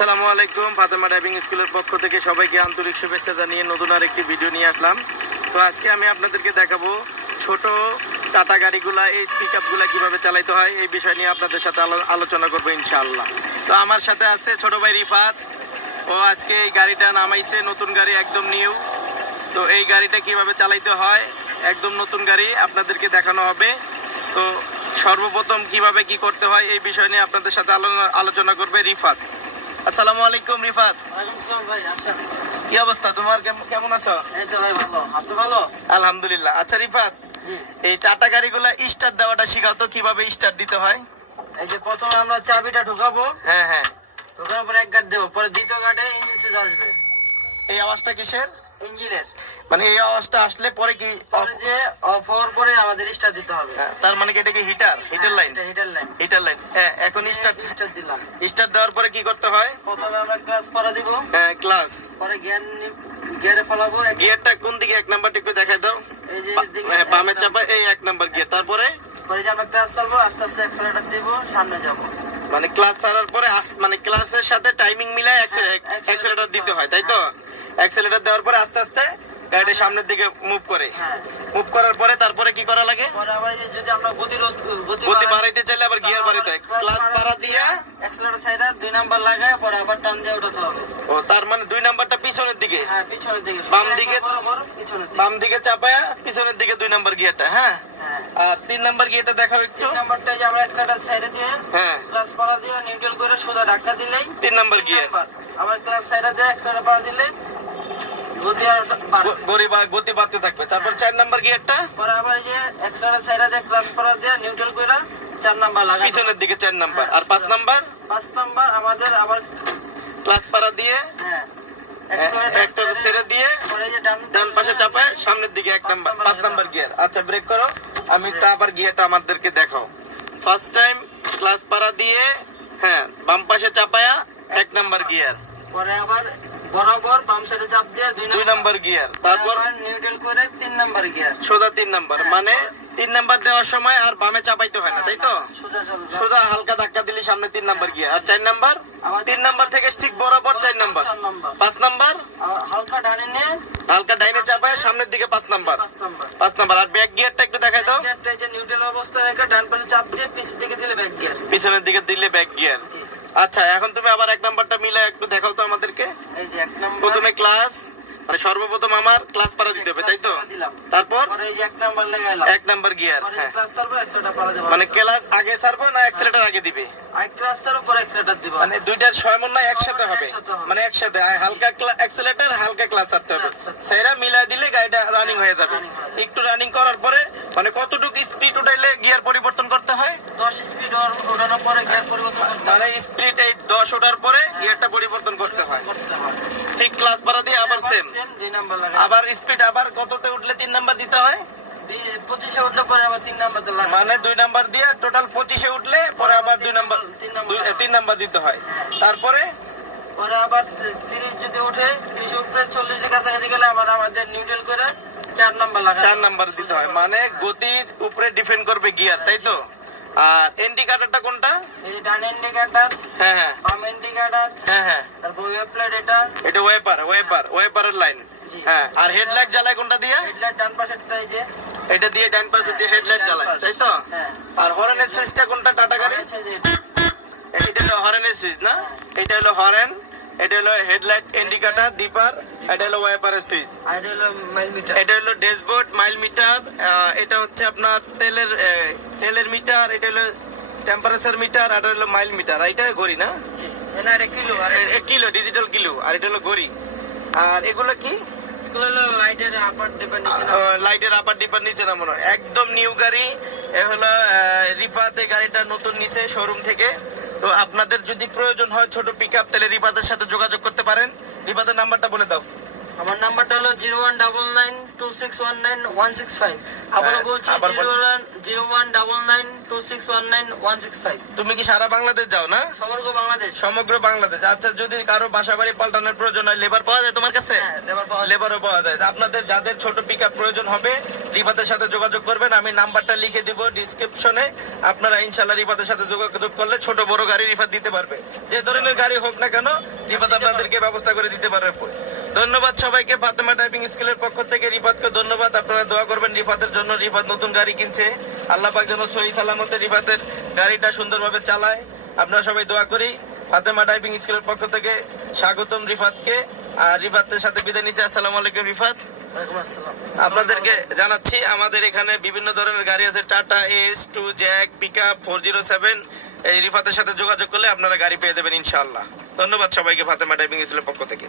আসসালামু আলাইকুম। ফাতেমা ড্রাইভিং স্কুলের পক্ষ থেকে সবাইকে আন্তরিক শুভেচ্ছা জানিয়ে নতুন আরেকটি ভিডিও নিয়ে আসলাম। তো আজকে আমি আপনাদেরকে দেখাবো ছোট টাটা গাড়িগুলা, এই পিকআপগুলা কিভাবে চালাইতে হয়, এই বিষয় নিয়ে আপনাদের সাথে আলোচনা করবো ইনশাআল্লাহ। তো আমার সাথে আছে ছোট ভাই রিফাত। ও আজকে এই গাড়িটা নামাইছে, নতুন গাড়ি, একদম নিউ। তো এই গাড়িটা কিভাবে চালাইতে হয়, একদম নতুন গাড়ি, আপনাদেরকে দেখানো হবে। তো সর্বপ্রথম কিভাবে কি করতে হয় এই বিষয় নিয়ে আপনাদের সাথে আলোচনা করবে রিফাত। আসসালামু আলাইকুম রিফাত। ওয়ালাইকুম আসসালাম ভাই। আচ্ছা, কি অবস্থা তোমার, কেমন আছো? এই তো ভাই ভালো, আপনি ভালো? আলহামদুলিল্লাহ। আচ্ছা রিফাত, জি, এই টাটা গাড়িগুলা স্টার্ট দেওয়াটা শিখাও তো, কিভাবে স্টার্ট দিতে হয়। এই যে প্রথমে আমরা চাবিটা ঢোকাবো, হ্যাঁ হ্যাঁ। ঢোকানোর পরে এক গার্ড দেবো, পরে দ্বিতীয় গার্ডে ইঞ্জিন সুইচ আসবে। এই আওয়াজটা কিসের? ইঞ্জিনের। মানে এই আওয়াজটা আসলে পরে কি পরে যে অফ হওয়ার পরে আমাদের স্টার্ট দিতে হবে। তার মানে কি এটা কি হিটার লাইন? এটা হিটার লাইন। হিটার লাইন, হ্যাঁ। এখন স্টার্ট দিলাম। স্টার্ট দেওয়ার পরে কি করতে হয়? প্রথমে আমরা ক্লাস পরা দিব, হ্যাঁ, ক্লাস। পরে গিয়ারে ফেলাবো। গিয়ারটা কোন দিকে? এক নাম্বারটা একটু দেখাই দাও। এই যে দিকে হ্যাঁ, বামে চাপা, এই এক নাম্বার গিয়ার। তারপরে পরে যে আমরা ক্লাস চালাবো, আস্তে আস্তে অ্যাক্সেলারেটর দেব, সামনে যাব। মানে ক্লাস ছাড়ার পরে মানে ক্লাসের সাথে টাইমিং মিলায় অ্যাক্সেলেরেটর দিতে হয়, তাই তো? অ্যাক্সেলেরেটর দেওয়ার পরে আস্তে আস্তে গাড়িটা সামনের দিকে মুভ করে। হ্যাঁ, মুভ করার পরে তারপরে কি করা লাগে? পরে আবার যদি আমরা গতি বাড়াইতে চাইলে আবার গিয়ার বাড়াইতে হয়। ক্লাস বাড়া দিয়া অ্যাক্সেলারেটর সাইডে 2 নাম্বার লাগায়, পরে আবার টান দিয়ে উঠাতে হবে। ও, তার মানে 2 নাম্বারটা পিছনের দিকে, হ্যাঁ, পিছনের দিকে, বাম দিকে, বরাবর পিছনের দিকে। বাম দিকে চাপায়া পিছনের দিকে 2 নাম্বার গিয়ারটা। হ্যাঁ, হ্যাঁ। আর 3 নাম্বার গিয়ারটা দেখাও একটু। 3 নাম্বারটা যে আমরা অ্যাক্সেলারেটর সাইডে দিয়ে, হ্যাঁ, ক্লাস পাড়া দিয়ে নিউট্রাল করে সোজা ধাক্কা দিলেই 3 নাম্বার গিয়ার। আবার ক্লাস সাইডে দিয়ে অ্যাক্সেলারেটর পাড়া দিলে গতি আর বাড়বে। গতি বাড়তে থাকবে। তারপর 4 নাম্বার গিয়ারটা, পরে আবার এই যে অ্যাক্সেলারেটর সাইডে দিয়ে ক্লাস পাড়া দিয়ে নিউট্রাল করে 4 নাম্বার লাগাই পিছনের দিকে 4 নাম্বার। আর 5 নাম্বার 5 নাম্বার আমাদের আবার ক্লাস পাড়া দিয়ে, হ্যাঁ, একটা ছেড়ে দিয়ে পরে যে ডান পাশে চাপায় সামনের দিকে 1 নাম্বার, 5 নাম্বার গিয়ার। আচ্ছা, ব্রেক করো। আমি একটু আবার গিয়ারটা আমাদেরকে দেখাও। ফার্স্ট টাইম ক্লাস পাড়া দিয়ে, হ্যাঁ, বাম পাশে চাপায়া 1 নাম্বার গিয়ার। পরে আবার বরাবর বাম সাইডে চাপ দিয়ে 2 নাম্বার গিয়ার। তারপর নিউট্রাল করে 3 নাম্বার গিয়ার। সোজা 3 নাম্বার। মানে 3 নাম্বার দেওয়ার সময় আর বামে চাপাইতে হয় না, তাই তো? সোজা চলবে। সোজা হালকা ধাক্কা দিলে সামনে 3 নাম্বার গিয়ার। আর 4 নাম্বার, 3 নাম্বার থেকে ঠিক বরাবর 4 নাম্বার। 5 নাম্বার হালকা ডানে নিয়ে হালকা ডাইনে চাপায় সামনের দিকে 5 নাম্বার। 5 নাম্বার। 5 নাম্বার। আর ব্যাক গিয়ারটা একটু দেখাই দাও। গিয়ারটা যে নিউট্রাল অবস্থায় রেখে ডান পাশে চাপ দিয়ে পিছের দিকে দিলে ব্যাক গিয়ার। পিছনের দিকে দিলে ব্যাক গিয়ার। জি। আচ্ছা, এখন তুমি আবার 1 নাম্বারটা মিলে একটু দেখাও তো আমাদেরকে। এই যে 1 নাম্বার প্রথমে ক্লাস, মানে সর্বপ্রথম আমার ক্লাস পাড়া দিতে হবে, তাই তো? দিলাম। তারপর পরে এই যে 1 নাম্বার লাগাইলাম। 1 number gear. পরে হ্যাঁ, ক্লাস ছাড়বো, অ্যাক্সেলারেটর পাড়া দেব। মানে ক্লাস আগে ছাড়বো না অ্যাক্সেলেরেটর আগে দিবে? আই ক্লাস ছাড়বো, পরে অ্যাক্সেলারেটর দিব। মানে দুইটার সমন্বয় একসাথে হবে, একসাথে হবে। মানে একসাথে হালকা অ্যাক্সেলেরেটর, হালকা ক্লাস ছাড়তে হবে। ক্লাস ছাড়তে হবে। সেটা মিলাই দিলে গাড়িটা রানিং হয়ে যাবে। রানিং হয়ে যাবে। একটু রানিং করার পরে মানে কতটুকু স্পিড উঠাইলে গিয়ার পরিবর্তন করতে হয়? 10 স্পিড ওঠানোর পরে গিয়ার পরিবর্তন করতে মানে স্পিড এই 10 ওঠার পরে গিয়ারটা পরিবর্তন করতে হয়। হয়। ঠিক ক্লাস পাড়া দিয়ে আবার সেম, 2 নাম্বার লাগাই। আবার স্পিড আবার কততে উঠলে 3 নাম্বার দিতে হয়? 25 এ উঠলে পরে আবার 3 নাম্বার তো লাগাই। মানে 2 নাম্বার দিয়ে টোটাল 25 এ উঠলে পরে আবার 2 নাম্বার, 3 নাম্বার দিতে হয়। তারপরে পরে আবার 30 যদি উঠে, 30 উপরে 40 এর কাছাকাছি গেলে আবার আমাদের নিউট্রাল করে 4 নাম্বার লাগাই। 4 নাম্বার দিতে হয়। মানে গতির উপরে ডিপেন্ড করবে গিয়ার, তাই তো? আর ইন্ডিকেটরটা কোনটা? এই যে ডান ইন্ডিকেটর, হ্যাঁ হ্যাঁ বাম ইন্ডিকেটর, হ্যাঁ হ্যাঁ, তারপর ওয়েব প্লেট এটা ওয়েপারের লাইন। জি। হ্যাঁ, আর হেডলাইট জ্বালায় কোনটা দিয়ে? হেডলাইট ডান পাশেরটা এই যে এটা দিয়ে ডান পাশে দিয়ে হেডলাইট জ্বালায়, তাই তো? হ্যাঁ। আর হর্নের সুইচটা কোনটা টাটা গাড়ি? আছে যে এটা হলো হর্নের সুইচ না? এটা হলো হর্ন, এটা হলো হেডলাইট, ইন্ডিকেটর, ডিপার, এটা হলো ওয়াইপারের সুইচ। আর এটা হলো মাইল মিটার। এটা হলো ড্যাশবোর্ড, মাইল মিটার, এটা হচ্ছে আপনার তেলের মিটার, এটা হলো টেম্পারেচার মিটার, আর এটা হলো মাইল মিটার। এটা ঘড়ি না? জি। এটা কিলো, আর কিলো, ডিজিটাল কিলো। আর এটা হলো ঘড়ি। আর এগুলো কি? এগুলো হলো লাইটের আপার ডিপেন্ড নিচে না। লাইটের আপার ডিপার নিচে না মনে হয়। একদম নিউ গাড়ি। এ হলো রিফাতে গাড়িটা নতুন নিচে শোরুম থেকে। তো আপনাদের যদি প্রয়োজন হয় ছোট পিকআপ, তাহলে রিফাতের সাথে যোগাযোগ করতে পারেন। রিফাতের নাম্বারটা বলে দাও। আমার নাম্বারটা হলো 01992619 আবারও হ্যাঁ, বলছি আবার বল। 01992619 তুমি কি সারা বাংলাদেশ যাও না? সমগ্র বাংলাদেশ। সমগ্র বাংলাদেশ। আচ্ছা, যদি কারো বাসা বাড়ি পাল্টানোর প্রয়োজন হয়, লেবার পাওয়া যায় তোমার কাছে? হ্যাঁ, লেবার পাওয়া যায়। লেবারও পাওয়া যায়। আপনাদের যাদের ছোট পিকআপ প্রয়োজন হবে রিফাতের সাথে যোগাযোগ করবেন, আমি নাম্বারটা লিখে দিব ডিসক্রিপশনে। আপনারা ইনশাআল্লাহ রিফাতের সাথে যোগাযোগ করলে ছোট বড় গাড়ি রিফাত দিতে পারবে, যে ধরনের গাড়ি হোক না কেন রিফাত আপনাদেরকে ব্যবস্থা করে দিতে পারবে। ধন্যবাদ সবাইকে। ফাতেমা ড্রাইভিং স্কুলের পক্ষ থেকে রিফাতকে ধন্যবাদ। আপনারা দোয়া করবেন রিফাতের জন্য। রিফাত নতুন গাড়ি কিনছে, আল্লাহ পাক যেন সহি সালামতে রিফাতের গাড়িটা সুন্দরভাবে চালায়। আপনারা সবাই দোয়া করি। ফাতেমা ড্রাইভিং স্কুলের পক্ষ থেকে স্বাগতম রিফাতকে। আর রিফাতের সাথে বিদায় নিচ্ছি। আসসালামু আলাইকুম রিফাত। ওয়ালাইকুম আসসালাম। আপনাদেরকে জানাচ্ছি আমাদের এখানে বিভিন্ন ধরনের গাড়ি আছে, টাটা S2, জ্যাক, পিকআপ 407। এই রিফাতের সাথে যোগাযোগ করলে আপনারা গাড়ি পেয়ে যাবেন ইনশাআল্লাহ। ধন্যবাদ সবাইকে ফাতেমা ড্রাইভিং স্কুলের পক্ষ থেকে।